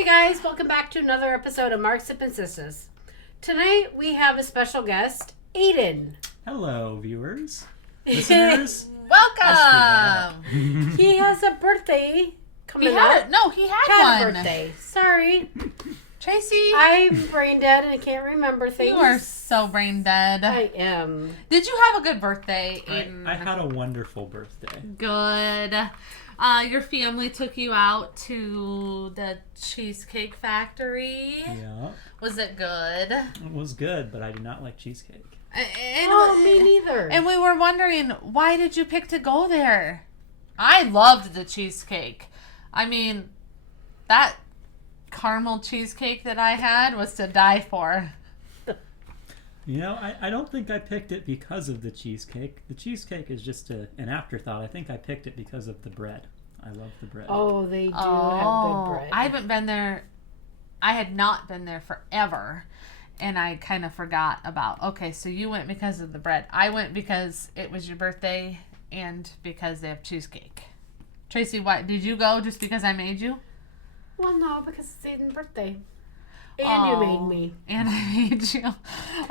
Hey guys, welcome back to another episode of Mark Sip and Sistas. Tonight we have a special guest, Aidan. Hello, viewers, listeners. Welcome. He has a birthday coming He up. had Had one. a birthday. Sorry, Tracy, I'm brain dead and I can't remember things. you are so brain dead. I am. Did you have a good birthday, Aidan? I had a wonderful birthday. Good. Your family took you out to the Cheesecake Factory. Yeah, Was it good? it was good, but I do not like cheesecake. Me neither. And we were wondering, why did you pick to go there? I loved the cheesecake. I mean, that caramel cheesecake that I had was to die for. You know, I don't think I picked it because of the cheesecake. The cheesecake is just an afterthought. I think I picked it because of the bread. I love the bread. Oh, they do have good bread. I haven't been there. I had not been there forever. And I kind of forgot about, okay, so you went because of the bread. I went because it was your birthday and because they have cheesecake. Tracy, why did you go just because I made you? Well, no, because it's Aidan's birthday. And you made me. And I made you.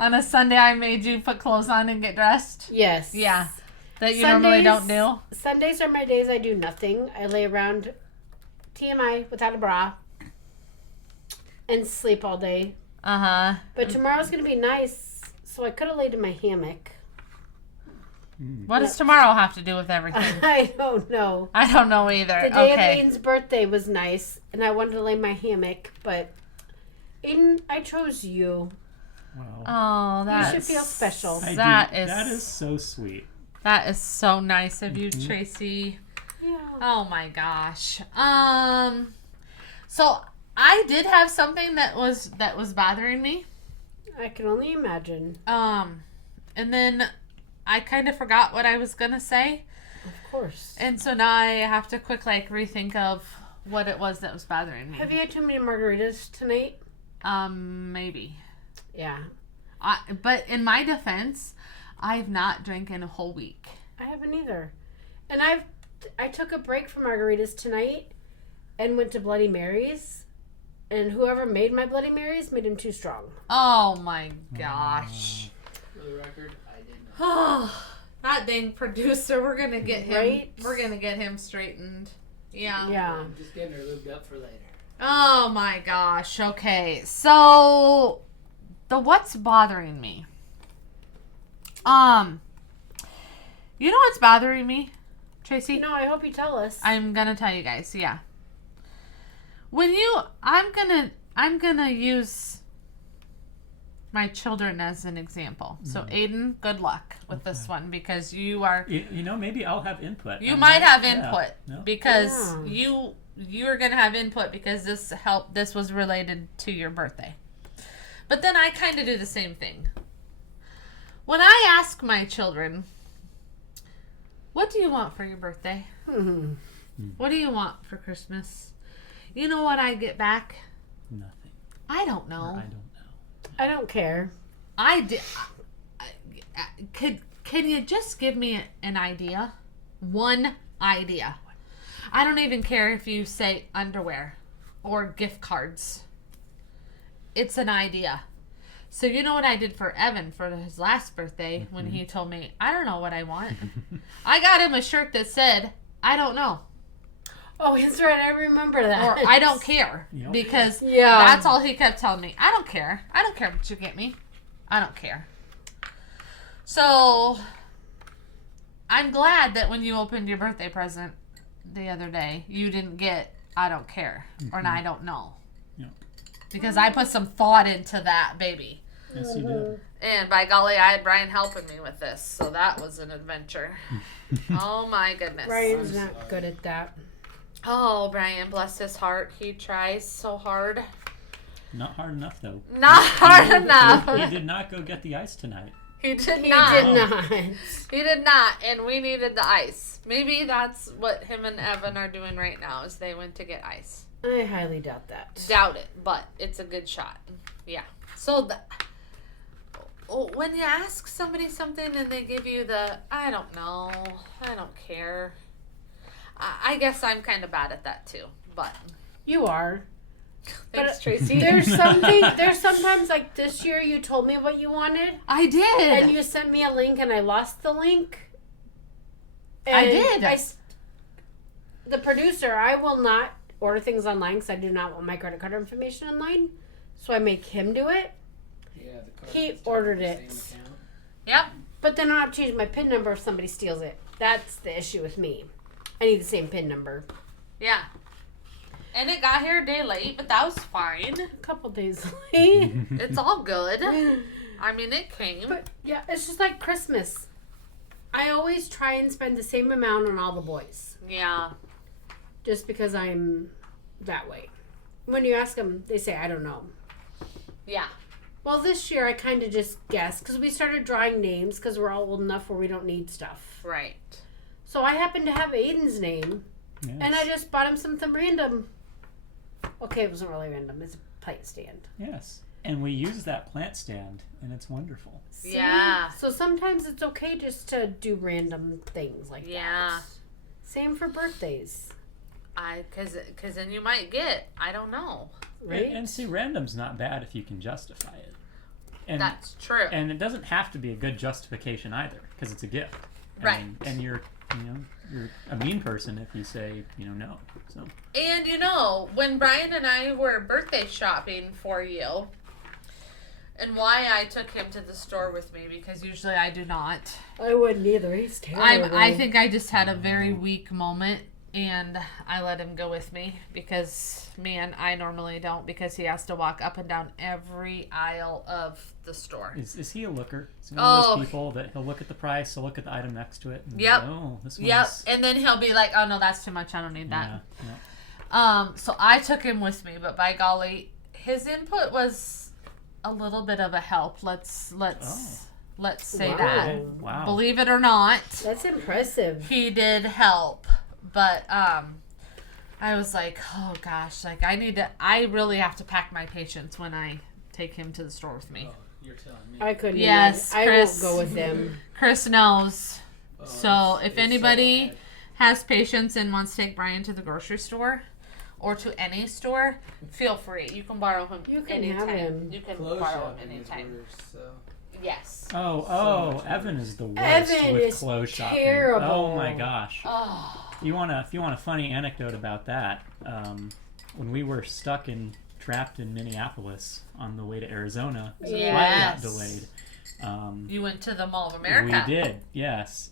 On a Sunday, I made you put clothes on and get dressed. Yes. Yeah. That you normally don't do. Sundays are my days I do nothing. I lay around TMI without a bra and sleep all day. Uh-huh. But tomorrow's going to be nice, so I could have laid in my hammock. What does tomorrow have to do with everything? I don't know. I don't know either. The day of Okay. Aiden's birthday was nice, and I wanted to lay in my hammock, but Aiden, I chose you. Wow. Oh, that You should feel special. That is That is so sweet. That is so nice of you, Tracy. Yeah. Oh my gosh. So I did have something that was bothering me. I can only imagine. And then I kind of forgot what I was gonna say, Of course. and so now I have to rethink of what it was that was bothering me. Have you had too many margaritas tonight? Maybe. Yeah. But in my defense, I've not drank in a whole week. I haven't either. And I took a break from margaritas tonight and went to Bloody Marys. And whoever made my Bloody Marys made them too strong. Oh my gosh. For the record, I did not. Oh, that dang producer. We're gonna get him. Right? We're gonna get him straightened. Yeah. Yeah. I'm just getting her lubed up for later. Oh my gosh. Okay. So what's bothering me? You know what's bothering me, Tracy? No, I hope you tell us. I'm gonna tell you guys. Yeah. I'm gonna use my children as an example. So Aidan, good luck with this one because you are. You know, maybe I'll have input. You might have Yeah. input No. because Yeah. you're gonna have input because this was related to your birthday. But then I kind of do the same thing. When I ask my children, "What do you want for your birthday? Mhm. What do you want for Christmas?" You know what I get back? Nothing. I don't Or know. I don't know. I don't care. Can you just give me an idea? One idea. I don't even care if you say underwear or gift cards. It's an idea. So you know what I did for Evan for his last birthday when he told me, I don't know what I want. I got him a shirt that said, I don't know. Oh, that's right. I remember that. Or I don't care. Yep. Because Yeah. that's all he kept telling me. I don't care. I don't care what you get me. I don't care. So I'm glad that when you opened your birthday present the other day, you didn't get I don't care or an I don't know. Yep. Because I put some thought into that, baby. Yes, you did. And by golly, I had Brian helping me with this. So that was an adventure. Oh my goodness. Brian's not good at that. Oh, Brian, bless his heart. He tries so hard. Not hard enough, though. Not hard enough. He did not go get the ice tonight. He did He not. did not. He did not, and we needed the ice. Maybe that's what him and Evan are doing right now, is they went to get ice. I highly doubt that. Doubt it, but it's a good shot. Yeah. So when you ask somebody something and they give you the, I don't know, I don't care. I guess I'm kind of bad at that too, but. You are. Thanks, But Tracy. there's sometimes like this year you told me what you wanted I did. and you sent me a link and I lost the link. I And did. The producer, I will not order things online because I do not want my credit card information online. So I make him do it. Yeah, the card He is ordered the it. same account. Yep. But then I'll have to change my PIN number if somebody steals it. That's the issue with me. I need the same PIN number. Yeah. And it got here a day late, but that was fine. A couple days late. It's all good. I mean, it came. But yeah, it's just like Christmas. I always try and spend the same amount on all the boys. Yeah. Just because I'm that way. When you ask them, they say, I don't know. Yeah. Well, this year I kind of just guessed because we started drawing names because we're all old enough where we don't need stuff. Right. So I happened to have Aidan's name, Yes. and I just bought him something random. Okay, it wasn't really random. It's a plant stand. Yes. And we use that plant stand, and it's wonderful. See? Yeah. So sometimes it's okay just to do random things like Yeah. that. Same for birthdays, Cause then you might get, I don't know. right? And see, random's not bad if you can justify it. And That's true. and it doesn't have to be a good justification either, because it's a gift. Right. And you're a mean person if you say, no. So And when Brian and I were birthday shopping for you, and why I took him to the store with me, because usually I do not. I wouldn't either. He's terrible. I think I just had a very weak moment, and I let him go with me because, man, I normally don't, because he has to walk up and down every aisle of the store. is he a looker? Is he one of Oh. those people that he'll look at the price, he'll look at the item next to it, and Yep. go, oh, this Yep, one's and then he'll be like, "Oh no, that's too much. I don't need that." yeah. So I took him with me, but by golly, his input was a little bit of a help. Let's say Wow. that. Wow. Believe it or not, That's impressive. he did help. But I was like, oh gosh, like I really have to pack my patience when I take him to the store with me. Oh, you're telling me. I couldn't. Yes, imagine. Chris. I won't go with them. Chris knows. Oh, So it's if so anybody bad. has patience and wants to take Brian to the grocery store or to any store, feel free. You can borrow him You can anytime. have him. You can Clothes borrow him shopping is anytime. worse, so. Yes. Oh, much Evan is the worst Evan with is clothes shopping. terrible. Oh my gosh. Oh. If you want a funny anecdote about that, when we were trapped in Minneapolis on the way to Arizona, the flight Yes. got delayed. You went to the Mall of America. We did, yes.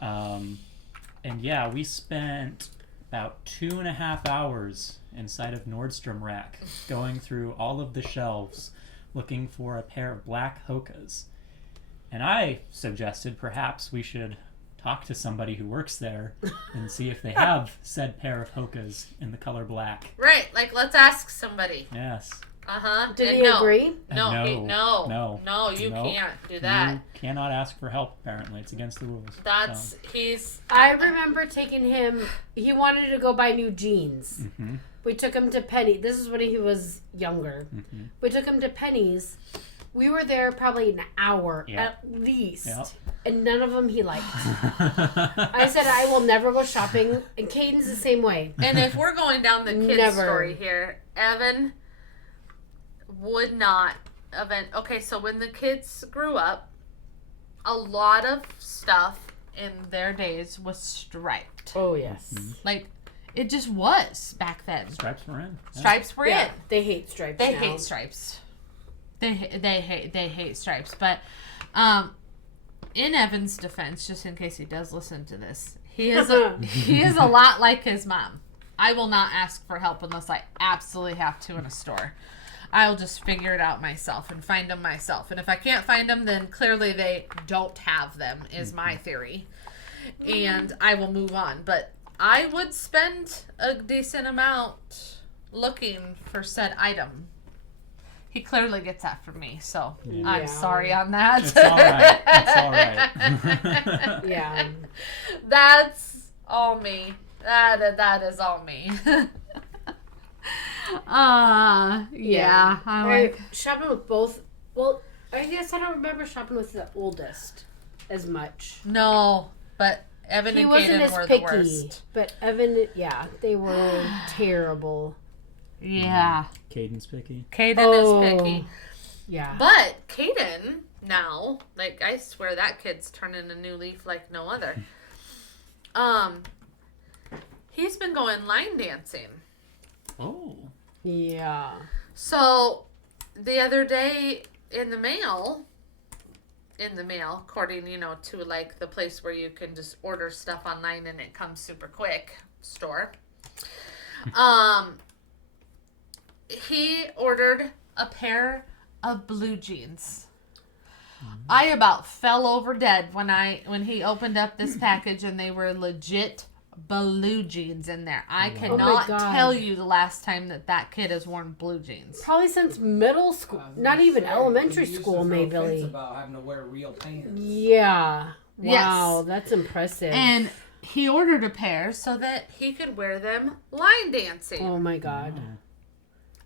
And yeah, we spent about 2.5 hours inside of Nordstrom Rack going through all of the shelves looking for a pair of black Hokas. And I suggested perhaps we should talk to somebody who works there and see if they have said pair of Hokas in the color black. Right, like let's ask somebody. Yes. Uh-huh. Did And he no. agree? No, No. No, you Nope. can't do that. You cannot ask for help, apparently. It's against the rules. That's he's I remember taking him. He wanted to go buy new jeans. Mm-hmm. We took him to Penny. This is when he was younger. Mm-hmm. We took him to Penny's. We were there probably an hour Yep. at least. Yep. And none of them he liked. I said, I will never go shopping. And Caden's the same way. And if we're going down the kid Never. story here, Evan would not okay, so when the kids grew up, a lot of stuff in their days was striped. Oh, yes. Like it just was back then. Stripes were in. Yeah. Stripes were Yeah, in. they hate stripes They now. hate stripes. They hate stripes. But in Evan's defense, just in case he does listen to this, he is a lot like his mom. I will not ask for help unless I absolutely have to in a store. I'll just figure it out myself and find them myself. And if I can't find them, then clearly they don't have them, is my theory. And I will move on. But I would spend a decent amount looking for said item. He clearly gets that from me, so Yeah. I'm sorry on that. It's all right. It's all right. Yeah. That's all me. That is all me. Yeah. I'm like, shopping with both. Well, I guess I don't remember shopping with the oldest as much. no, but Evan He and wasn't Kaden as were the picky, worst. but Evan, yeah, they were terrible. Yeah. Caden's picky. Caden Oh. is picky. Yeah. But Caden now, like, I swear that kid's turning a new leaf like no other. He's been going line dancing. Oh. Yeah. So the other day in the mail, according, to like the place where you can just order stuff online and it comes super quick store. He ordered a pair of blue jeans. I about fell over dead when he opened up this package and they were legit blue jeans in there. I cannot God. tell you the last time that kid has worn blue jeans. Probably since middle school. Not even elementary school, maybe. About having to wear real pants. Yeah. Wow, Yes. that's impressive. And he ordered a pair so that he could wear them line dancing. Oh my God.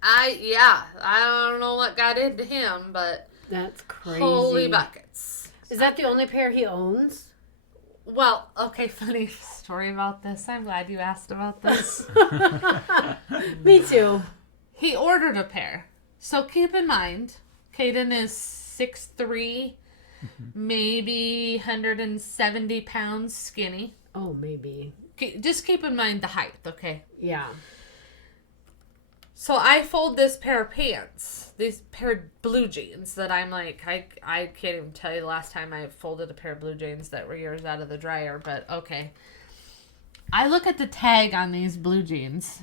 I don't know what got into him, but That's crazy. holy buckets. Is that the only pair he owns? Well, okay, funny story about this. I'm glad you asked about this. Me too. He ordered a pair. So keep in mind, Caden is 6'3", maybe 170 pounds skinny. Oh, maybe. Just keep in mind the height, okay? Yeah. So I fold this pair of pants, these pair of blue jeans that I'm like, I can't even tell you the last time I folded a pair of blue jeans that were yours out of the dryer, but okay. I look at the tag on these blue jeans,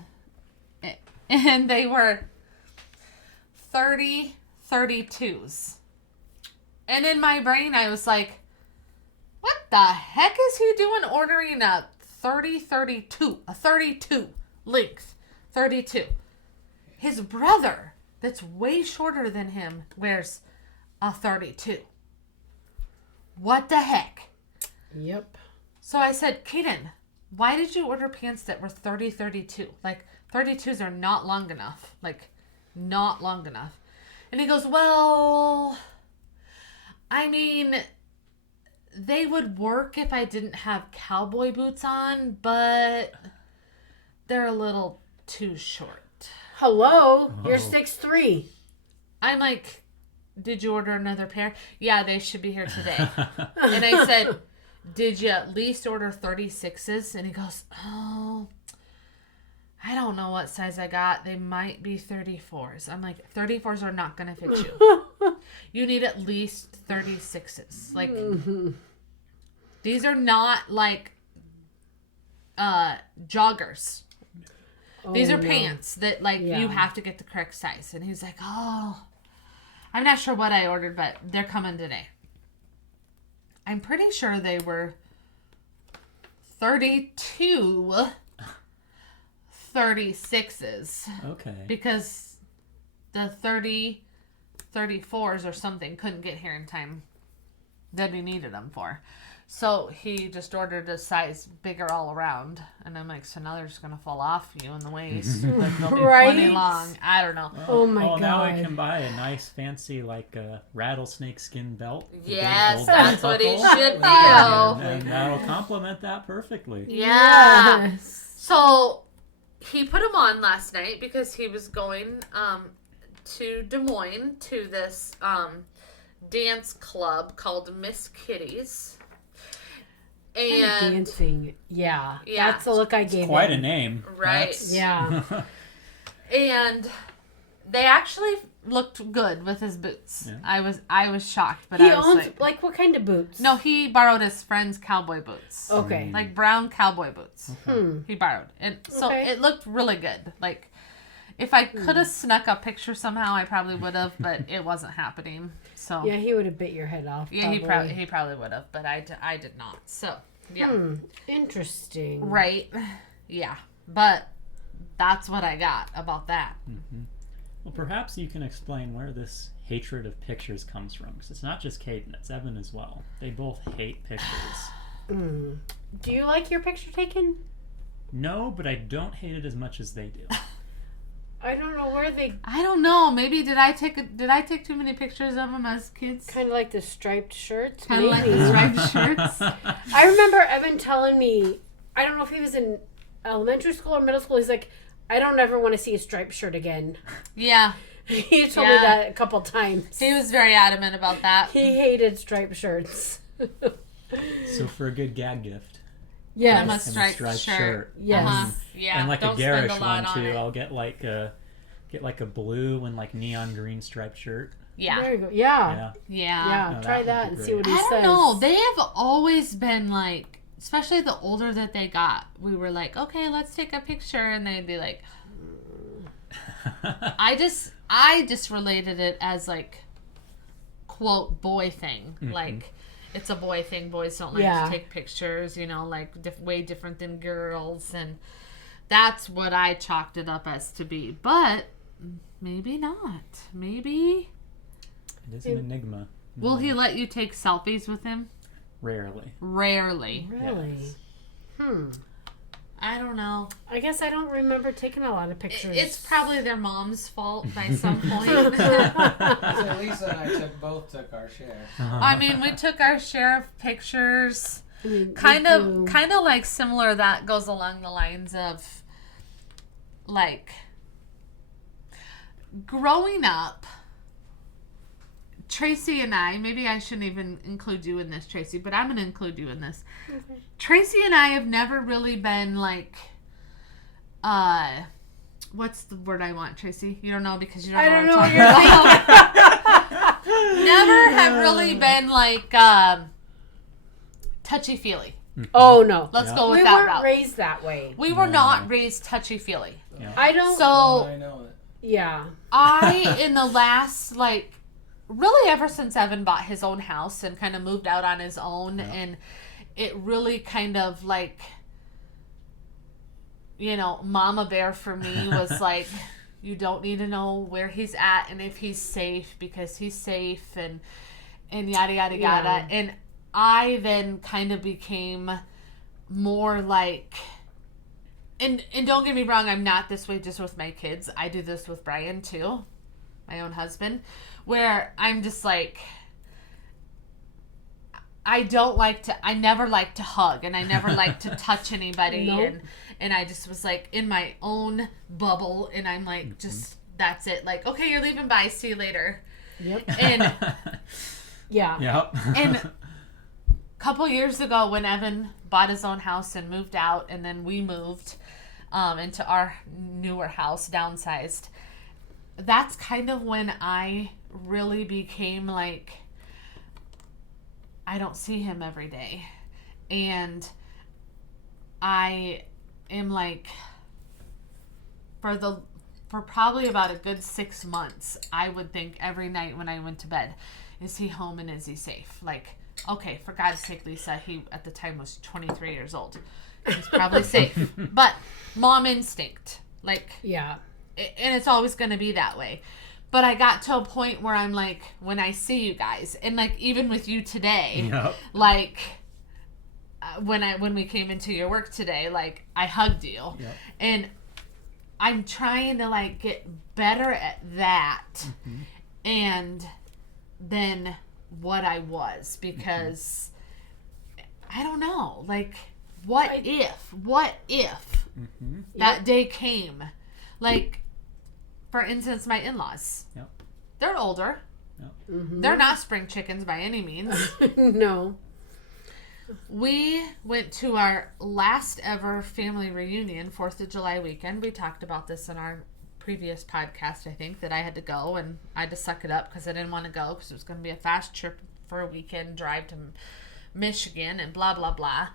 and they were 32s. And in my brain, I was like, what the heck is he doing ordering a 32 length, 32. His brother, that's way shorter than him, wears a 32. What the heck? Yep. So I said, Caden, why did you order pants that were 32? Like, 32s are not long enough. Like, not long enough. And he goes, well, I mean, they would work if I didn't have cowboy boots on, but they're a little too short. Hello? You're 6'3". I'm like, did you order another pair? Yeah, they should be here today. And I said, did you at least order 36s? And he goes, oh, I don't know what size I got. They might be 34s. I'm like, 34s are not going to fit you. You need at least 36s. Like, these are not like joggers. These are pants that, like, you have to get the correct size. And he's like, oh, I'm not sure what I ordered, but they're coming today. I'm pretty sure they were 32 36s. Okay. Because the 34s or something couldn't get here in time that he needed them for. So he just ordered a size bigger all around. And I'm like, so now they're just going to fall off you in the waist. Like, they'll be plenty long. I don't know. Oh my God. Now I can buy a nice fancy, like, rattlesnake skin belt. with big Yes, gold that's what he buckle. should do. And that'll complement that perfectly. Yeah. Yes. So he put them on last night because he was going to Des Moines to this dance club called Miss Kitty's. And Dancing. Yeah. Yeah. That's the look I gave Quite a him. name. Right. That's- Yeah. and they actually looked good with his boots. Yeah. I was shocked, but He I was owns, like, what kind of boots? no, he borrowed his friend's cowboy boots. Okay. Like brown cowboy boots. Hmm. He borrowed. And so Okay. it looked really good. Like, if I could have snuck a picture somehow, I probably would have, but it wasn't happening. So Yeah, he would have bit your head off. yeah, he probably would have, but I did not. So yeah, Interesting. right, yeah, but that's what I got about that. Well, perhaps you can explain where this hatred of pictures comes from. Because it's not just Caden, it's Evan as well. They both hate pictures. Do you like your picture taken? No, but I don't hate it as much as they do. I don't know where they I don't know. Maybe did I take too many pictures of them as kids? kind of like the striped shirts. Kind of like Maybe. the striped shirts. I remember Evan telling me, I don't know if he was in elementary school or middle school, he's like, I don't ever want to see a striped shirt again. Yeah. He told me that a couple times. He was very adamant about that. He hated striped shirts. So for a good gag gift. Yes. I'm a And striped shirt. Yes. Yeah. And like don't a garish spend a lot one on too. it. I'll get like a blue and like neon green striped shirt. Yeah. There you go. Yeah. Yeah. Yeah. Yeah. No, Try that that would and be see what he I says. don't know. They have always been like, especially the older that they got, we were like, okay, let's take a picture. And they'd be like, I just related it as like, quote, boy thing. Mhm. Like, it's a boy thing. Boys don't like Yeah. to take pictures, like way different than girls. And that's what I chalked it up as to be. But maybe not. Maybe. It is an enigma. Will he let you take selfies with him? Rarely. Rarely. Really? Yes. I don't know. I guess I don't remember taking a lot of pictures. It's probably their mom's fault by some point. So Lisa and I both took our share. I mean, we took our share of pictures. I mean, Kind me of too. like similar. That goes along the lines of like growing up. Tracy and I, maybe I shouldn't even include you in this, Tracy, but I'm going to include you in this. Okay. Tracy and I have never really been like, what's the word I want, Tracy? You don't know because you don't I know don't know what what I'm you're talking about. Never have really been like touchy-feely. Oh, no. Let's Yeah. go with We that weren't route. raised that way. We were No. not raised touchy-feely. Yeah. I don't. So I know it. yeah. in the last, like, really ever since Evan bought his own house and kind of moved out on his own, Yeah. and it really kind of, like, Mama Bear for me was like, you don't need to know where he's at and if he's safe because he's safe and yada, yada, Yeah. yada. And I then kind of became more like... And don't get me wrong, I'm not this way just with my kids. I do this with Brian, too. My own husband. Where I'm just like... I never like to hug. And I never like to touch anybody. Nope. And I just was like in my own bubble. And I'm like, just, that's it. Like, okay, you're leaving. Bye. See you later. Yep. And... Yeah. Yep. And a couple years ago when Evan bought his own house and moved out, and then we moved into our newer house, downsized, that's kind of when I really became like, I don't see him every day. And I am like, for probably about a good 6 months, I would think every night when I went to bed, is he home and is he safe? Like, okay, for God's sake, Lisa, he at the time was 23 years old. He's probably safe. But mom instinct, like, Yeah. and it's always going to be that way. But I got to a point where I'm like, when I see you guys, and like even with you today, Yep. like when we came into your work today, like I hugged you, Yep. and I'm trying to like get better at that, and then what I was, because I don't know, like what if Mm-hmm. that day came, like for instance, my in-laws, Yep. they're older, Mm-hmm. they're not spring chickens by any means. No. We went to our last ever family reunion, 4th of July weekend. We talked about this in our previous podcast, I think, that I had to go, and I had to suck it up because I didn't want to go because it was going to be a fast trip for a weekend drive to Michigan and blah, blah, blah.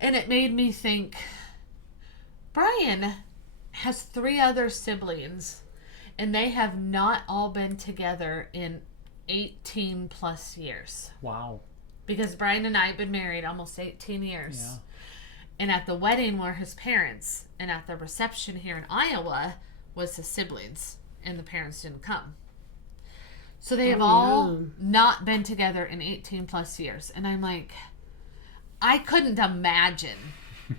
And it made me think, Brian has 3 other siblings, and they have not all been together in 18 plus years. Wow. Because Brian and I have been married almost 18 years. Yeah. And at the wedding were his parents. And at the reception here in Iowa was his siblings. And the parents didn't come. So they have all not been together in 18 plus years. And I'm like, I couldn't imagine.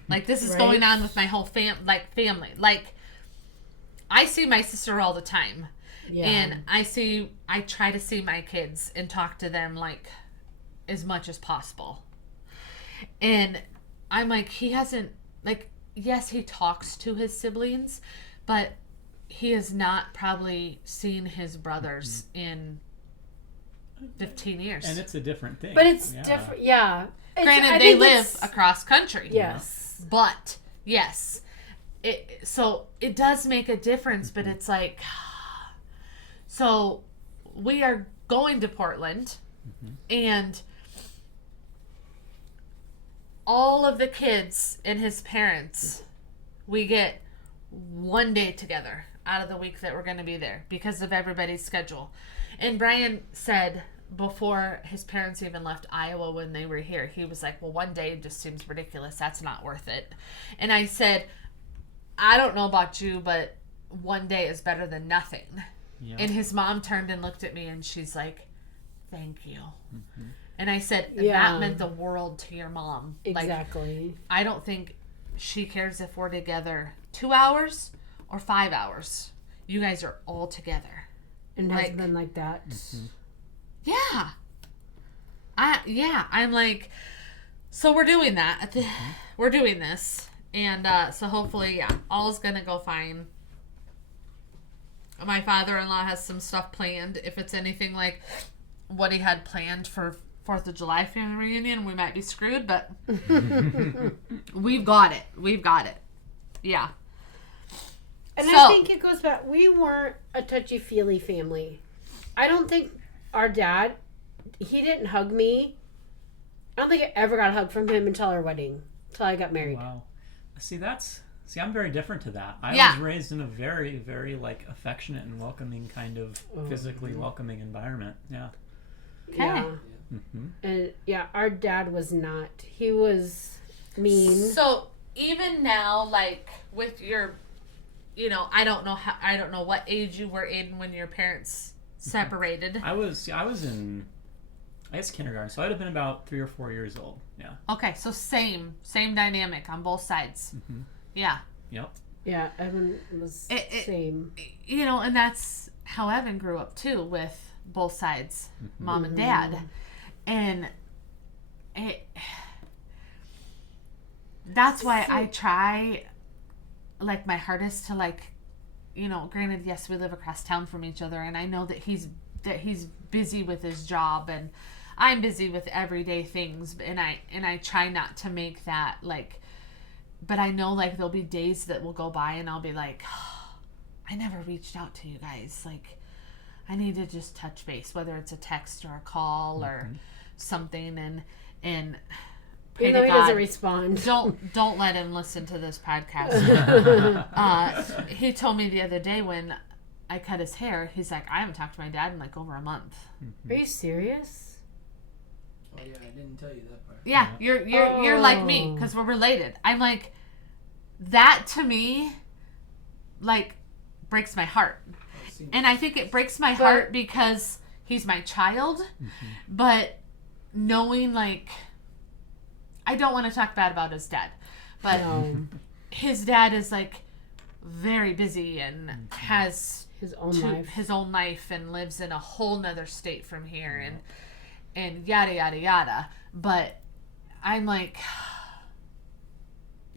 Like, this is Right. going on with my whole family. Like, I see my sister all the time. Yeah. And I try to see my kids and talk to them, like, as much as possible. And I'm like, he hasn't, like, yes, he talks to his siblings, but he has not probably seen his brothers in 15 years. And it's a different thing. But it's different. Yeah. I Granted, they think live it's- across country. Yes. But, yes. So it does make a difference, but it's like... So, we are going to Portland, and all of the kids and his parents, we get one day together out of the week that we're going to be there because of everybody's schedule. And Brian said before his parents even left Iowa when they were here, he was like, well, one day just seems ridiculous. That's not worth it. And I said, I don't know about you, but one day is better than nothing. Yeah. And his mom turned and looked at me and she's like, thank you. And I said, Yeah. that meant the world to your mom. Exactly. Like, I don't think she cares if we're together 2 hours or 5 hours. You guys are all together. And Like- has been like that. Yeah. I'm like, so we're doing that. We're doing this. And so hopefully, yeah, all's going to go fine. My father-in-law has some stuff planned. If it's anything like what he had planned for 4th of July family reunion, we might be screwed, but we've got it. We've got it. Yeah. And So- I think it goes back. We weren't a touchy-feely family. I don't think our dad, he didn't hug me. I don't think I ever got a hug from him until our wedding, until I got married. Wow. See, I'm very different to that. I Yeah. was raised in a very, very like affectionate and welcoming kind of physically welcoming environment. Yeah. Okay. Yeah. Mm-hmm. And yeah, our dad was not. He was mean. So even now, like with your, I don't know what age you were in when your parents separated. I was in, I guess, kindergarten, so I'd have been about 3 or 4 years old. Yeah. Okay, so same dynamic on both sides. Mm-hmm. Yeah. Yep. Yeah, Evan was same. And that's how Evan grew up too, with both sides, mom and dad. And that's why I try like my hardest to like, granted, yes, we live across town from each other, and I know that he's busy with his job, and I'm busy with everyday things, and I try not to make that like, but I know like there'll be days that will go by and I'll be like, oh, I never reached out to you guys. Like, I need to just touch base, whether it's a text or a call or something, and pray Even though to he God, doesn't respond. don't let him listen to this podcast. He told me the other day when I cut his hair, he's like, I haven't talked to my dad in like over a month. Are you serious? Oh yeah, I didn't tell you that part. Yeah, you're like me because we're related. I'm like, that to me, like, breaks my heart. And I think it breaks my heart because he's my child, but knowing, like, I don't want to talk bad about his dad, but his dad is, like, very busy and has His own life. And lives in a whole nother state from here and yada, yada, yada. But I'm like,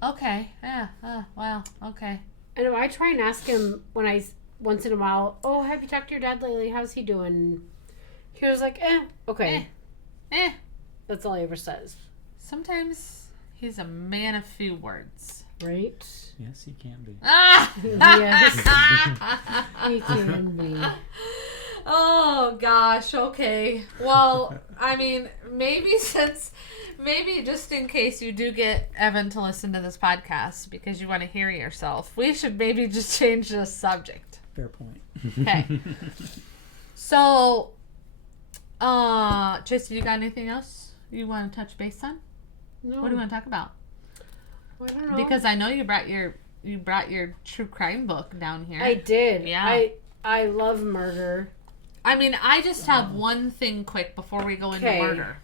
okay, yeah, well, okay. I know, I try and ask him once in a while, oh, have you talked to your dad lately? How's he doing? He was like, okay. That's all he ever says. Sometimes he's a man of few words. Right? Yes, he can be. Yes. He can be. Oh gosh, okay. Well, I mean, maybe just in case you do get Evan to listen to this podcast because you want to hear yourself, we should maybe just change the subject. Fair point. Okay. So, Tracy, you got anything else you want to touch base on? No. What do you want to talk about? I don't know. Because I know you brought your true crime book down here. I did. Yeah. I love murder. I mean, I just have one thing quick before we go into Okay. murder.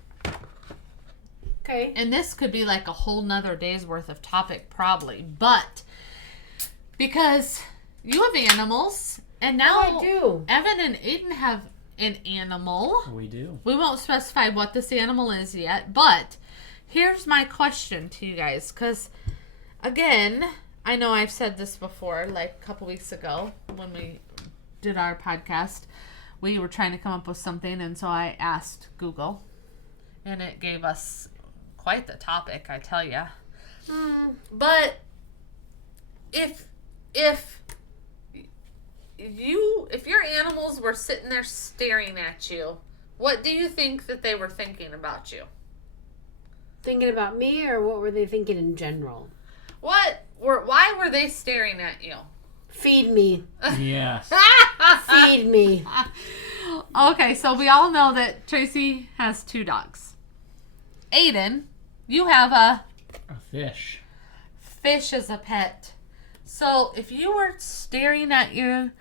Okay. And this could be like a whole nother day's worth of topic probably. But because you have animals and now I do. Evan and Aidan have an animal. We do. We won't specify what this animal is yet, but here's my question to you guys, because again, I know I've said this before, like a couple weeks ago when we did our podcast. We were trying to come up with something, and so I asked Google, and it gave us quite the topic, I tell ya. But if your animals were sitting there staring at you, what do you think that they were thinking about you? Thinking about me, or what were they thinking in general? Why were they staring at you? Feed me. Yes. Feed me. Okay, so we all know that Tracy has 2 dogs. Aidan, you have a fish. Fish as a pet. So if you were staring at your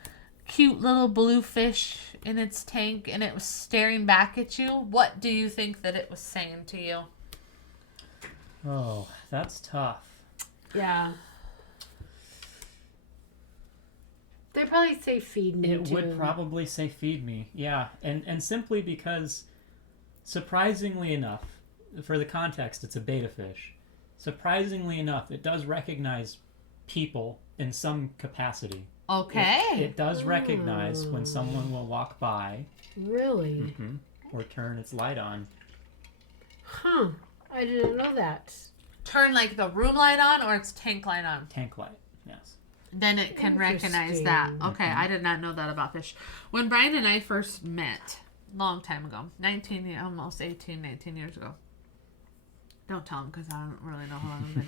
cute little blue fish in its tank and it was staring back at you, what do you think that it was saying to you? Oh, that's tough. Yeah. They'd probably say feed me, It too. would probably say feed me, yeah. And simply because, surprisingly enough, for the context, it's a betta fish. Surprisingly enough, it does recognize people in some capacity. Okay. It does recognize when someone will walk by. Really? Or turn its light on. Huh. I didn't know that. Turn like the room light on or its tank light on? Tank light, yes. Then it can recognize that. Okay, I did not know that about fish. When Brian and I first met, long time ago, 19 years ago. Don't tell him because I don't really know how long we've been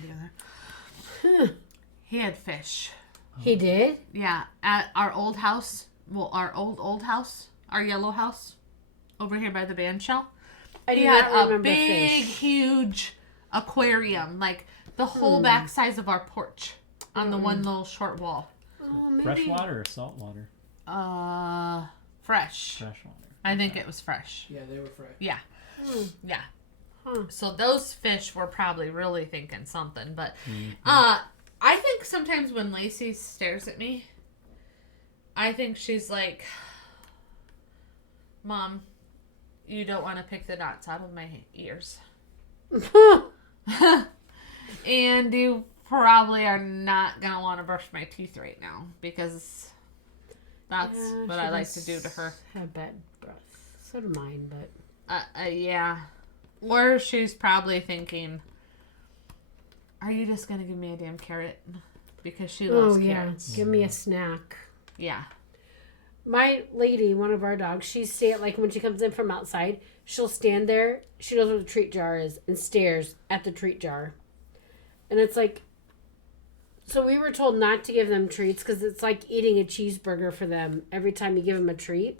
together. He had fish. He did? Yeah, at our old house. Well, our old house. Our yellow house. Over here by the band shell. He had a big, huge aquarium. Like the whole back size of our porch. On the one little short wall. Oh, maybe. Freshwater or saltwater? Fresh. Freshwater. I think it was fresh. Yeah, they were fresh. Yeah. Yeah. Huh. So those fish were probably really thinking something. But I think sometimes when Lacey stares at me, I think she's like, Mom, you don't want to pick the knots out of my ears. And you probably are not going to want to brush my teeth right now because that's what I like to do to her. Have bad breath. So do mine, but... Yeah. Or she's probably thinking, are you just going to give me a damn carrot? Because she loves carrots. Give me a snack. Yeah. My lady, one of our dogs, like when she comes in from outside, she'll stand there. She knows where the treat jar is and stares at the treat jar. And it's like, so we were told not to give them treats because it's like eating a cheeseburger for them every time you give them a treat.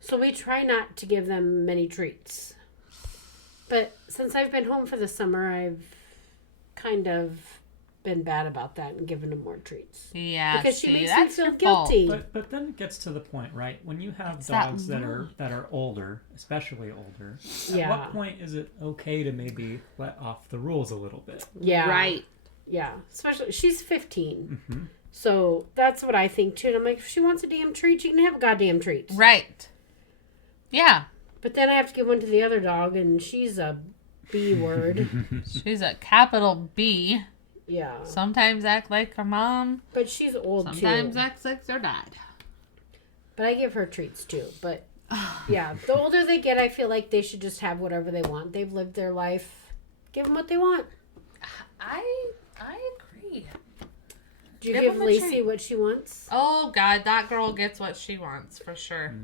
So we try not to give them many treats. But since I've been home for the summer, I've kind of been bad about that and given them more treats. Yeah, because she makes me feel guilty. But then it gets to the point, right? When you have dogs that are older, especially older, at what point is it okay to maybe let off the rules a little bit? Yeah. Right. Yeah. Especially, she's 15. So that's what I think too. And I'm like, if she wants a damn treat, she can have a goddamn treat. Right. Yeah. But then I have to give one to the other dog, and she's a B word. She's a capital B. Yeah. Sometimes act like her mom. But she's old Sometimes too. acts like their dad. But I give her treats too. But yeah, the older they get, I feel like they should just have whatever they want. They've lived their life. Give them what they want. I agree. Do you Give give 'em a Lacey treat. what she wants? Oh, God, that girl gets what she wants, for sure.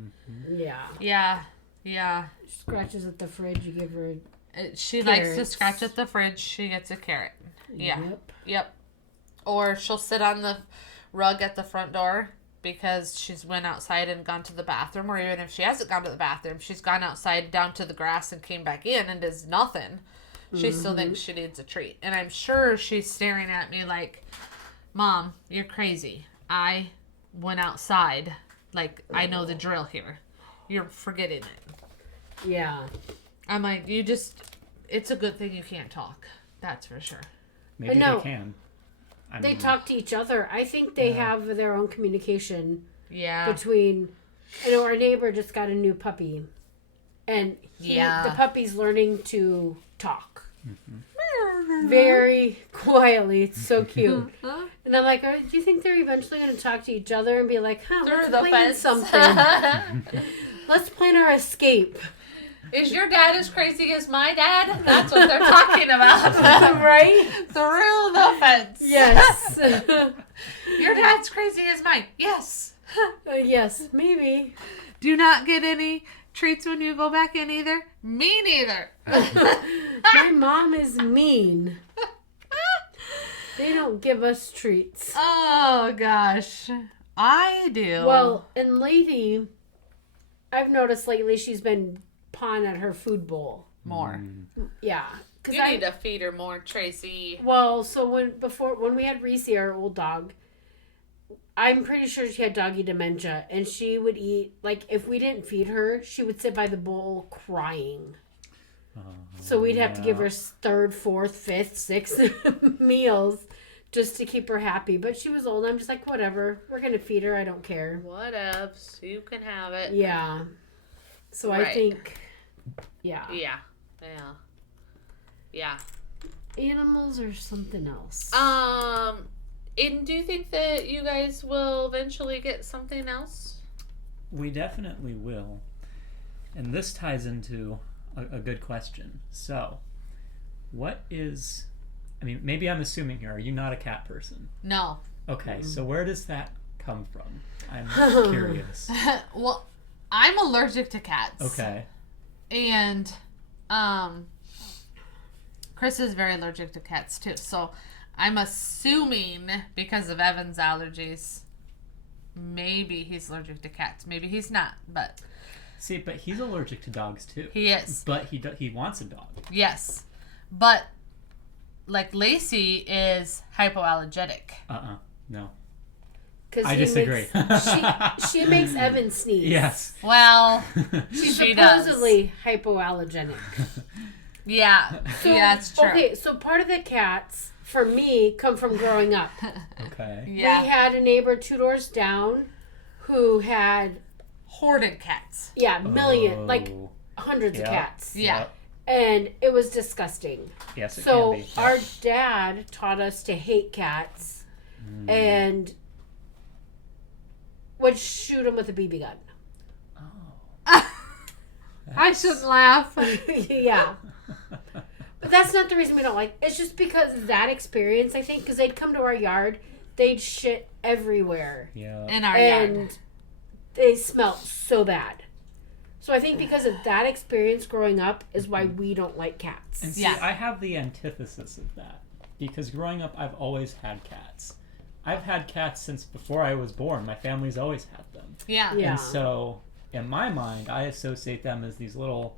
Yeah. Yeah. Yeah. She scratches at the fridge. You give her. She likes to Carrots. scratch at the fridge. She gets a carrot. Yeah. Yep. Or she'll sit on the rug at the front door because she's went outside and gone to the bathroom. Or even if she hasn't gone to the bathroom, she's gone outside down to the grass and came back in and does nothing. She still thinks she needs a treat. And I'm sure she's staring at me like, Mom, you're crazy. I went outside. Like, I know the drill here. You're forgetting it. Yeah. I'm like, it's a good thing you can't talk. That's for sure. Maybe no. they can. They talk to each other. I think they have their own communication. Yeah. Between, our neighbor just got a new puppy, and the puppy's learning to talk. very quietly. It's so cute. And I'm like, do you think they're eventually going to talk to each other and be like, Through let's the plan fence. something. Let's plan our escape. Is your dad as crazy as my dad? That's what they're talking about. Right? Through the fence. Yes. Your dad's crazy as mine. Yes. Yes, maybe. Do not get any treats when you go back in either. Me neither. My mom is mean. They don't give us treats. Oh, gosh. I do. Well, and Lady, I've noticed lately she's been pawing at her food bowl. more. Yeah. You need to feed her more, Tracy. Well, so when we had Reese, our old dog, I'm pretty sure she had doggy dementia, and she would eat, like, if we didn't feed her, she would sit by the bowl crying. So we'd have to give her third, fourth, fifth, sixth meals just to keep her happy. But she was old. I'm just like, whatever. We're going to feed her. I don't care. Whatevs. You can have it. Yeah. So I think, yeah. Yeah. Animals are something else. And do you think that you guys will eventually get something else? We definitely will. And this ties into a good question. So, what is... I mean, maybe I'm assuming here, are you not a cat person? No. Okay, so where does that come from? I'm curious. Well, I'm allergic to cats. Okay. And Chris is very allergic to cats too. So I'm assuming because of Evan's allergies, maybe he's allergic to cats. Maybe he's not, but See, but he's allergic to dogs too. he is. But he wants a dog. Yes. But like Lacey is hypoallergenic. No. 'Cause I he disagree. She makes Evan sneeze. Yes. Well, She's she does. supposedly hypoallergenic. Yeah. Yeah, that's true. Okay, so part of the cats, for me, come from growing up. Okay. Yeah. We had a neighbor 2 doors down who had, Hoarded cats. like Oh. hundreds of Yeah. cats. Yeah. Yep. And it was disgusting. Yes, it So can be. our dad taught us to hate cats and would shoot them with a BB gun. I shouldn't laugh. Yeah. But that's not the reason we don't like. It's just because of that experience, I think, because they'd come to our yard, they'd shit everywhere. Yeah. In our And yard. they smelled so bad. So I think because of that experience growing up is why we don't like cats. And see, Yeah. I have the antithesis of that. Because growing up, I've always had cats. I've had cats since before I was born. My family's always had them. Yeah. Yeah. And so, in my mind, I associate them as these little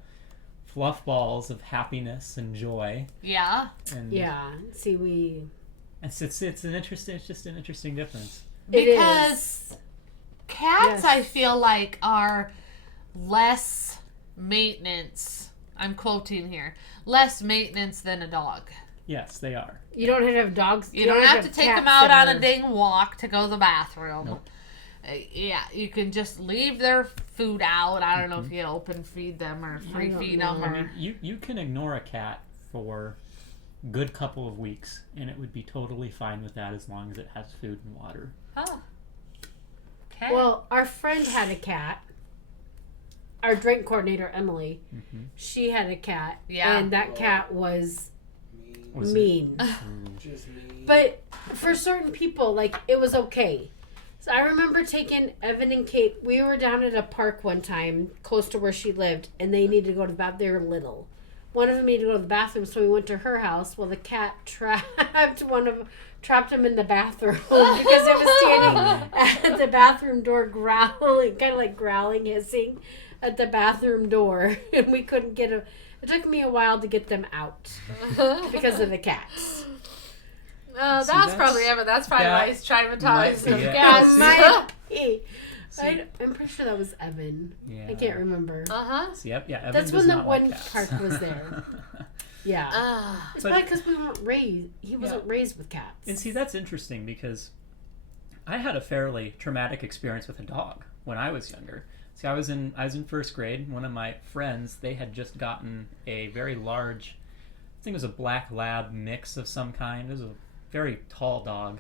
fluff balls of happiness and joy. Yeah. And Yeah. See, we... it's just an interesting difference. It Because cats, Yes. I feel like, are less maintenance. I'm quoting here. Less maintenance than a dog. Yes, they are. You don't have to have dogs. You don't have to take cat them out on a sitters. dang walk to go to the bathroom. Nope. Yeah, you can just leave their food out. I don't know if you open feed them or free don't feed know. them. I Or... mean, you can ignore a cat for a good couple of weeks, and it would be totally fine with that as long as it has food and water. Oh. Okay. Well, our friend had a cat. Our drink coordinator, Emily, she had a cat. Yeah. And that cat was Was it- mean. Just me. But for certain people, like, it was okay. So I remember taking Evan and Kate. We were down at a park one time, close to where she lived, and they needed to go to the bathroom. They were little. One of them needed to go to the bathroom, so we went to her house. Well, the cat trapped him in the bathroom because it was standing at the bathroom door growling, kind of like growling, hissing at the bathroom door, and we couldn't get him. It took me a while to get them out because of the cats. That's that's- probably Evan. That's probably why he's might traumatized be of it. cats. Might be. See- I'm pretty sure that was Evan. Yeah. I can't remember. Uh-huh. So, yep, yeah. Evan That's does when the not like one cats. park was there. Yeah. It's But- probably because we weren't raised. He wasn't raised with cats. And see, that's interesting because I had a fairly traumatic experience with a dog when I was younger. See, I was in first grade. One of my friends, they had just gotten a very large think it was a black lab mix of some kind. It was a very tall dog.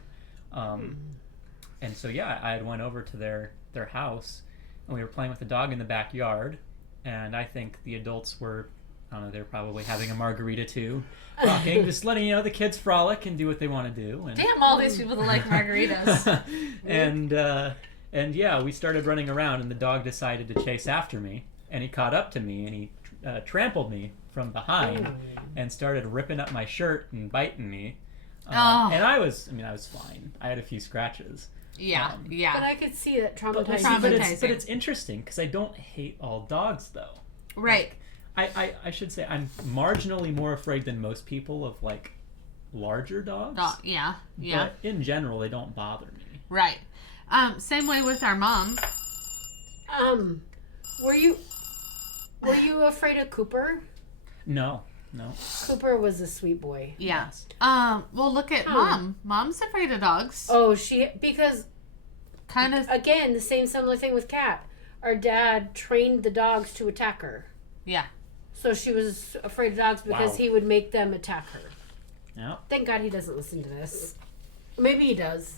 And so yeah, I had went over to their house, and we were playing with the dog in the backyard, and I think the adults were, I don't know, they were probably having a margarita too, talking, just letting the kids frolic and do what they want to do. And Damn, all these people that like margaritas. and yeah, we started running around, and the dog decided to chase after me, and he caught up to me, and he trampled me from behind and started ripping up my shirt and biting me. And I was fine. I had a few scratches. Yeah, yeah. But I could see that traumatizing. Traumatizing. But it's interesting because I don't hate all dogs, though. Right. I should say I'm marginally more afraid than most people of like larger dogs. Yeah. But in general, they don't bother me. Right. Same way with our mom. Were you afraid of Cooper? No. Cooper was a sweet boy. Yeah. Well, look at Mom. Mom's afraid of dogs. Oh, because Kind of. again, the same similar thing with Kat. Our dad trained the dogs to attack her. Yeah. So she was afraid of dogs because Wow. he would make them attack her. Yeah. Thank God he doesn't listen to this. Maybe he does.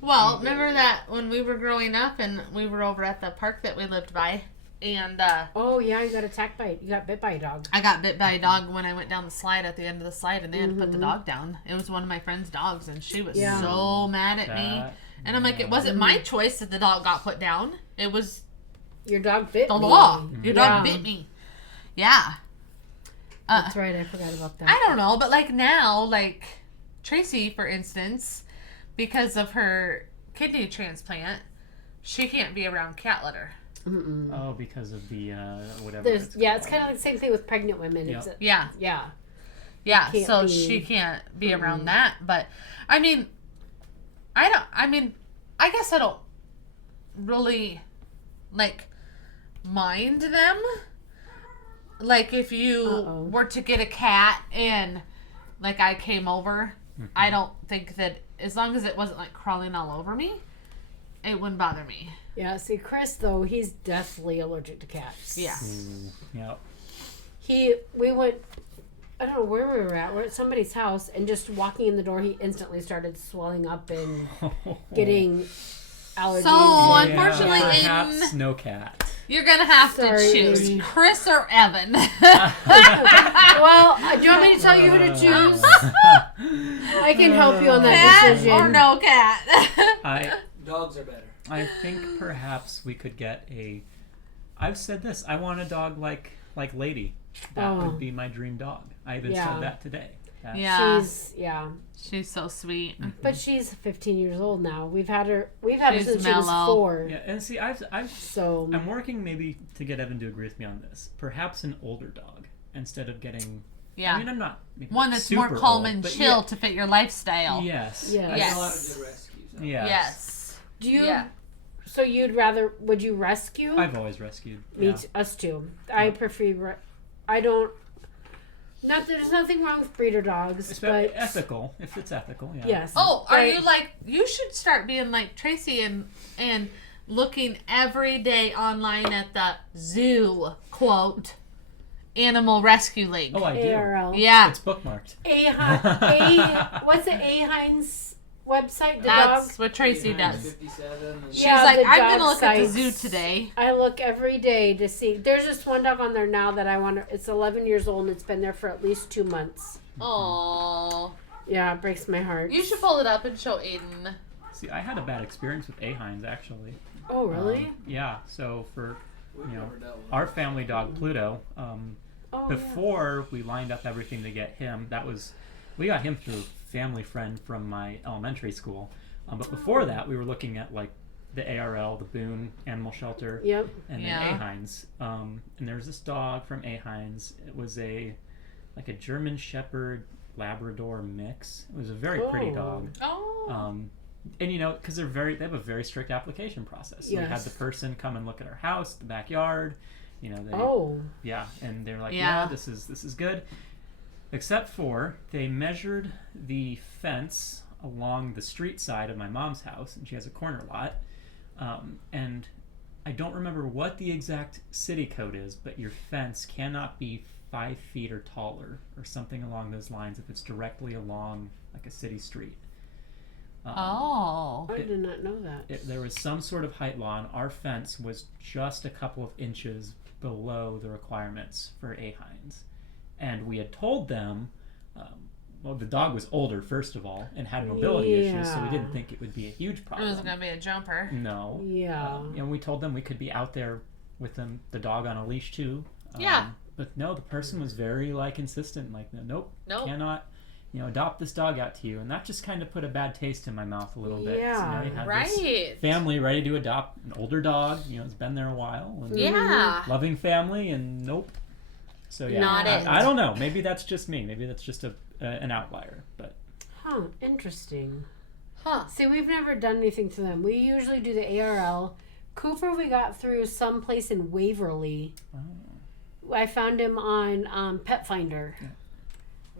Well, remember that when we were growing up and we were over at the park that we lived by, and Oh yeah, you got attacked by you got bit by a dog. I got bit by a dog when I went down the slide at the end of the slide, and they had to put the dog down. It was one of my friend's dogs, and she was Yeah. so mad at me. And I'm like, it wasn't my choice that the dog got put down. It was Your dog bit the me. law. Your dog Yeah. bit me. Yeah. That's right, I forgot about that. I don't know, but like now, like Tracy, for instance, because of her kidney transplant, she can't be around cat litter. Oh, because of the whatever. It's kind of the same thing with pregnant women. Yep. It's Yeah. yeah. Yeah, Can't so be- she can't be around that. But I guess I don't really like mind them. Like if you were to get a cat and like I came over, I don't think that as long as it wasn't like crawling all over me, it wouldn't bother me. Yeah, see Chris though, he's deathly allergic to cats. Yeah. Yep. We went, I don't know where we were at. We're at somebody's house, and just walking in the door, he instantly started swelling up and getting allergies. So, and- unfortunately, perhaps Aidan, no cat. you're gonna have Sorry, to choose Aidan. Chris or Evan. Well, do you want me to tell you who to choose? I can help you on that Cat decision. or no cat? Dogs are better. I think perhaps we could get a. I've said this. I want a dog like Lady. That Oh. would be my dream dog. I even Yeah. said that today. That's- Yeah. She's So sweet. but she's 15 years old now. We've had her She's since she was mellow. 4. Yeah, and see, So I'm working maybe to get Evan to agree with me on this. Perhaps an older dog instead of getting. Yeah. I mean, I'm not maybe One that's super more calm old, and but chill to fit your lifestyle. Yes. Yeah. I Yes. know a lot of good rescues. Yes. Yes. do you? Yeah. So would you rescue? I've always rescued. Me, Yeah. us too. I prefer. I don't. There's nothing wrong with breeder dogs, Especially but ethical, if it's ethical. Yeah. yes. Oh, are But- you like, you should start being like Tracy and looking every day online at the zoo, quote, Animal Rescue League. Oh, I do. ARL? Yeah. It's bookmarked. What's the Heinz website? The That's dog. what Tracy does. 57 and She's Yeah, like, the I'm dog going to look at the zoo sites. today. I look every day to see. There's just one dog on there now that I want. It's 11 years old and it's been there for at least 2 months. Oh. Yeah, it breaks my heart. You should pull it up and show Aidan. See, I had a bad experience with Heinz actually. Oh, really? Yeah. So for we've you know, never dealt with our family dog Pluto, Oh, before we lined up everything to get him, we got him through a family friend from my elementary school. But before that, we were looking at like the ARL, the Boone Animal Shelter, yeah. Yep. and Yeah. then Heinz. And there's this dog from Heinz. It was a German Shepherd Labrador mix. It was a very pretty Oh. dog. Oh. And because they have a very strict application process. So we had Yes. the person come and look at our house, the backyard. They Oh. yeah, and they're like, Yeah. yeah, this is good. Except for they measured the fence along the street side of my mom's house, and she has a corner lot. And I don't remember what the exact city code is, but your fence cannot be 5 feet or taller, or something along those lines, if it's directly along like a city street. Oh. I did not know that. There was some sort of height law, and our fence was just a couple of inches below the requirements for A-hinds. And we had told them, well, the dog was older, first of all, and had mobility issues, so we didn't think it would be a huge It problem. wasn't going to be a jumper. No. Yeah. And we told them we could be out there with them, the dog on a leash too. Yeah. But no, the person was very insistent, nope, Nope. cannot, adopt this dog out to you, and that just kind of put a bad taste in my mouth a little bit. Yeah. So, you had Right. this family ready to adopt an older dog. It's been there a while. And Yeah. loving family, and nope. So yeah, Not it. I don't know. Maybe that's just me. Maybe that's just an outlier. But Huh, interesting. Huh. See, we've never done anything to them. We usually do the ARL. Cooper, we got through some place in Waverly. I found him on Pet Finder.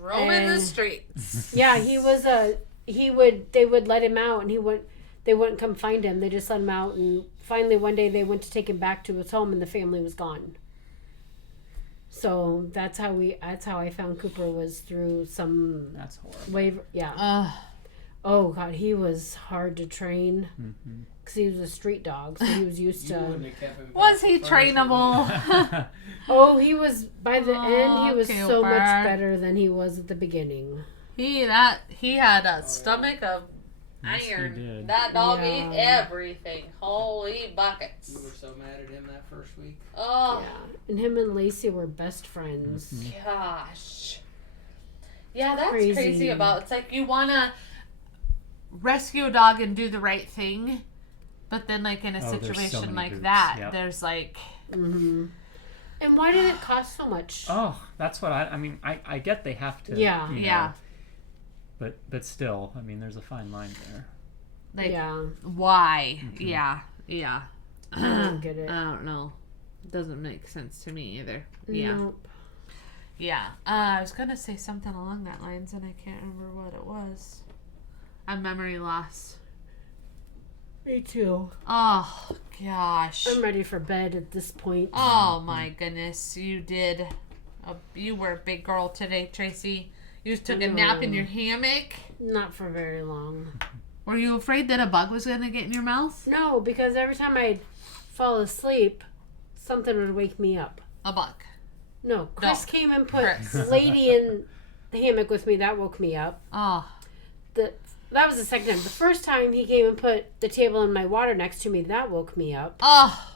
Roaming the And- streets. Yeah, they would let him out, and they wouldn't come find him. They just let him out, and finally one day they went to take him back to his home, and the family was gone. So that's how I found Cooper, was through some that's horrible. waiver. Yeah. Oh God, he was hard to train because he was a street dog, so he was used You to. wouldn't have kept him Was back he for furniture. trainable? Oh, he was by the end. He was so Cooper. much better than he was at the beginning. He had a stomach of Yes, he iron. did. That dog Yeah. ate everything. Holy You buckets. were so mad at him that first week. Oh Yeah, and him and Lacey were best friends. gosh. Yeah, that's Crazy. crazy about it's like you wanna rescue a dog and do the right thing, but then in a Oh, there's so situation many like hoops, that, yep. there's And why did it cost so much? Oh, that's what I get they have to. Yeah. Yeah. But still, there's a fine line there. Yeah, Why? Yeah. I don't get it. I don't know. Doesn't make sense to me either. Nope. Yeah. I was gonna say something along that lines, and I can't remember what it was. I'm memory loss. Me too. Oh gosh. I'm ready for bed at this point. Oh my goodness, you did. You were a big girl today, Tracy. You took a nap in your hammock. Not for very long. Were you afraid that a bug was gonna get in your mouth? No, because every time I'd fall asleep, something would wake me up. A bug. No, Chris No. came and put Chris. the lady in the hammock with me. That woke me up. Oh. That was the second time. The first time he came and put the table and my water next to me. That woke me up. Oh.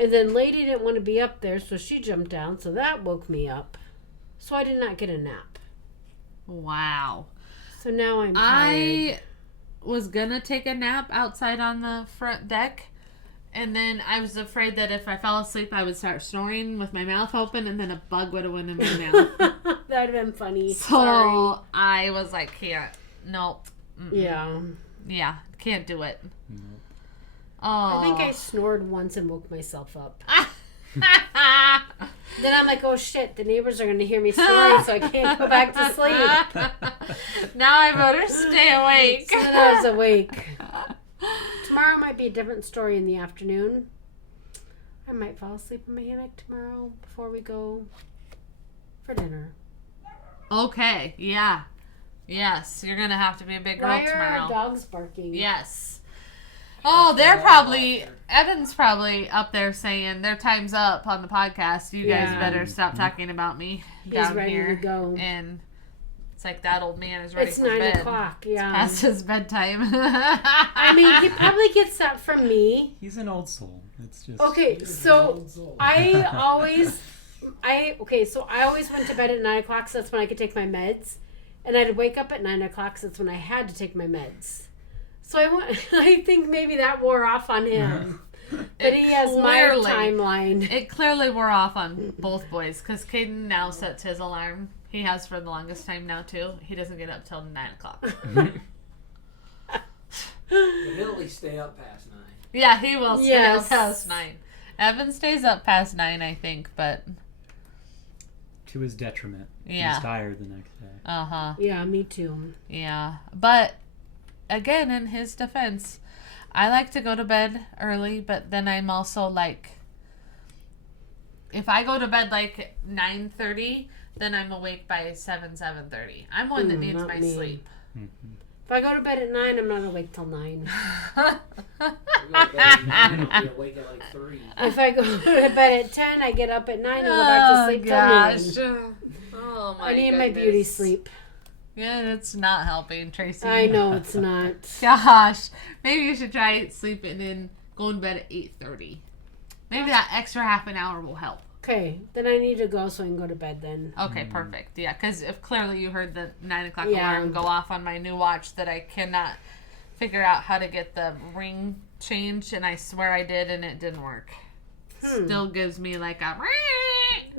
And then lady didn't want to be up there, so she jumped down. So that woke me up. So I did not get a nap. Wow. So now I'm tired. I was gonna take a nap outside on the front deck, and then I was afraid that if I fell asleep, I would start snoring with my mouth open, and then a bug would have went in my mouth. That'd have been funny. So Sorry. I was like, can't. Nope. Yeah. Yeah, can't do it. Nope. Oh. I think I snored once and woke myself up. Then I'm like, oh shit, the neighbors are going to hear me snoring, so I can't go back to sleep. Now I better stay awake. So then I was awake. Tomorrow might be a different story in the afternoon. I might fall asleep in my hammock tomorrow before we go for dinner. Okay, yeah. Yes, you're gonna have to be a big girl Why are tomorrow. our dogs barking? Yes. Oh, they're probably Evan's probably up there saying their time's up on the podcast. You guys Yeah. better stop talking about me He's down ready here. to go. And it's like that old man is ready It's for 9 bed. o'clock, yeah. Past his bedtime. I mean, he probably gets that from me. He's an old soul. It's just Okay, He's an so old soul. I always went to bed at 9 o'clock, so that's when I could take my meds. And I'd wake up at 9 o'clock, so that's when I had to take my meds. So I think maybe that wore off on him. But he has my Clearly. timeline. It clearly wore off on both boys because Caden now sets his alarm. He has for the longest time now too. He doesn't get up till 9 o'clock. But he'll at least stay up past 9. Yeah, he will stay Yes. up past 9. Evan stays up past 9, I think, but to his detriment. Yeah. He's tired the next day. uh-huh. Yeah, me too. Yeah. But again, in his defense, I like to go to bed early, but then I'm also like If I go to bed like 9:30, then I'm awake by 7:30. I'm one that needs not my me. sleep. If I go to bed at 9, I'm not awake till 9. You'll be awake at like 3. If I go to bed at 10, I get up at 9 and go back to sleep till noon. Oh my I need my beauty sleep. Yeah, it's not helping, Tracy. I know it's not. Gosh, maybe you should try sleeping and going to bed at 8:30. Maybe that extra half an hour will help. Okay, then I need to go so I can go to bed then. Okay, perfect. Yeah, because if clearly you heard the 9 o'clock Yeah. alarm go off on my new watch that I cannot figure out how to get the ring changed, and I swear I did, and it didn't work. Still gives me like a...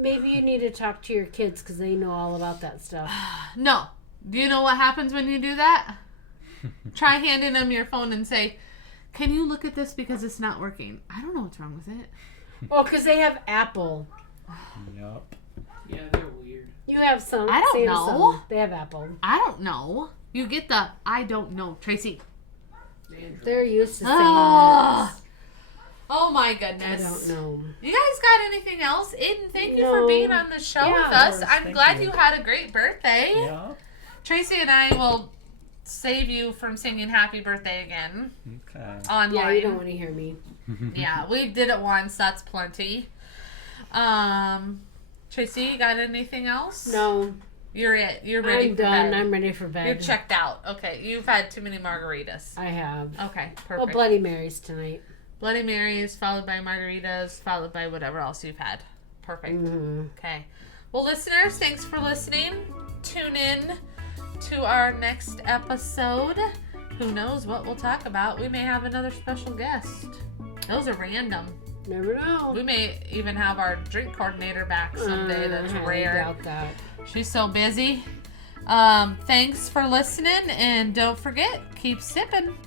Maybe you need to talk to your kids because they know all about that stuff. No. Do you know what happens when you do that? Try handing them your phone and say, can you look at this because it's not working? I don't know what's wrong with it. Well, because they have Apple. Yup. Yeah, they're weird. You have some. I don't Samsung. know. They have Apple. I don't know. You get the I don't know, Tracy. Android. They're used to saying Ah. this. Oh my I goodness. don't know. You guys got anything else? Aiden, thank you for No. being on the show Yeah, with of us. course. I'm Thank glad you. you had a great birthday. Yup. Tracy and I will save you from singing happy birthday again Okay. online. Yeah, you don't want to hear me. Yeah, we did it once. That's plenty. Tracy, you got anything else? No, You're it. You're ready I'm for done. bed. I'm ready for bed. You're checked out. Okay, you've had too many margaritas. I have. Okay, Oh, perfect. Bloody Marys tonight. Bloody Marys, followed by margaritas, followed by whatever else you've had. Perfect. Mm-hmm. Okay. Well, listeners, thanks for listening. Tune in to our next episode. Who knows what we'll talk about? We may have another special guest. Those are random. Never know. We may even have our drink coordinator back someday. That's I rare. doubt that. She's so busy. Thanks for listening, and don't forget, keep sipping.